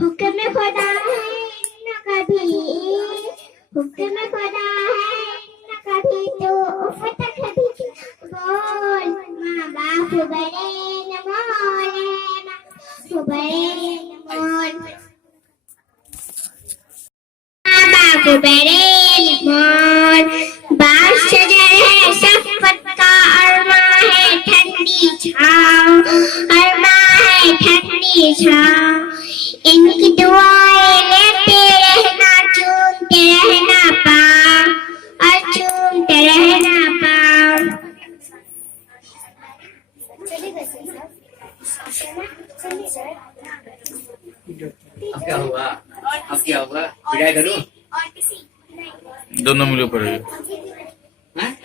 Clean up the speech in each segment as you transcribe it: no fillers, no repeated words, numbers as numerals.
हुक्म खुदा है न कभी, हुक्म खुदा है न कभी तो उफ तक भी बोल। माँ बाप बड़े न मोल है, माँ बाप बड़े न मोल, माँ बाप बड़े न मोल। बाग शजर है शफ़क़त का, अरमा है ठंडी छाँव, अरमा है ठंडी छाँव। इनकी दुआएं लेते रहना, चूमते रहना पाँव, और चूमते रहना पाँव। अब क्या हुआ? अब क्या हुआ? विदाई करूं? दोनों मिलो पड़ेगी हाँ?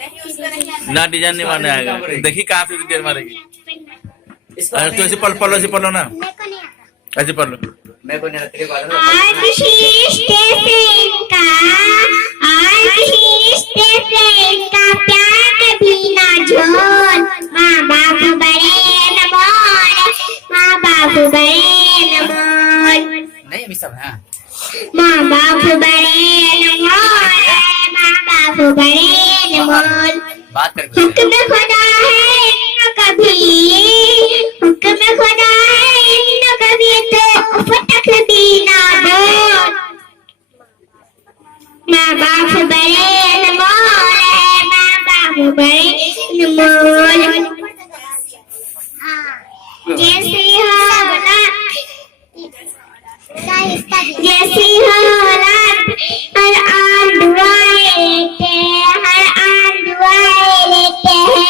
ना, डिजाइन नहीं मारने आएगा। देखी कहाँ से देर मारेगी। इसको तो ऐसे पढ़ लो ना, ऐसे पढ़ लो। मैं को नहीं तेरे को आज रिश्ते से इनका, आज रिश्ते से इनका प्यार कभी ना झोल। माँ बाप बड़े न मोल, माँ बाप बड़े न मोल, नहीं अभी सब हाँ माँ बाप बड़े न मोल, माँ बाप बड़े न मोल। बात कर कुछ। हुक्म खुदा है न कभी, हुक्म खुदा है न कभी तो उफ तक भी ना बोल। माँ बाप बड़े न मोल है, माँ बाप बड़े न मोल। जैसी हालत, जैसी हालत हर आन दुआएं लेते हैं, हर आन दुआएं लेते हैं।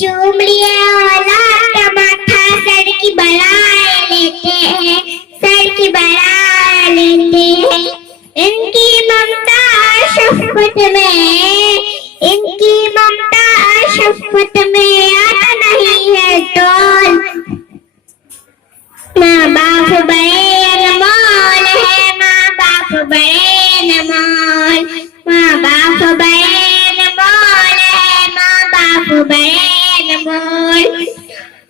चूम लिए औलाद का माथा, सर की बलाएं लेते हैं, सर की बलाएं लेते हैं। इनकी ममता शफ़क़त में, इनकी ममता शफ़क़त में आता नहीं है तोल। माँ बाप बड़े न मोल है, माँ बाप बड़े न मोल, माँ बाप बड़े न मोल है, माँ बाप बड़े न मोल।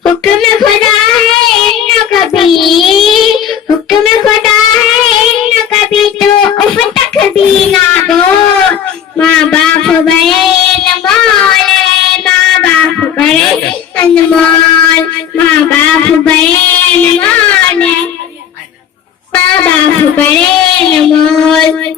हुक्म खुदा है न कभी, हुक्म खुदा है न कभी तो उफ तक भी ना बोल। माँ बाप बड़े न मोल है, माँ बाप बड़े न मोल, माँ बाप बड़े न मोल है, माँ बाप बड़े न मोल।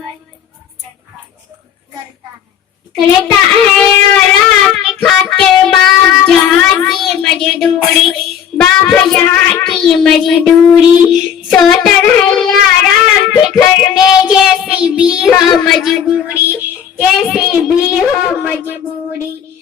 करता है औलाद की खातिर बाप जहाँ की मजदूरी, बाप जहाँ की मजदूरी। सोता है आराम के घर में, जैसी भी हो मजबूरी, जैसी भी हो मजबूरी।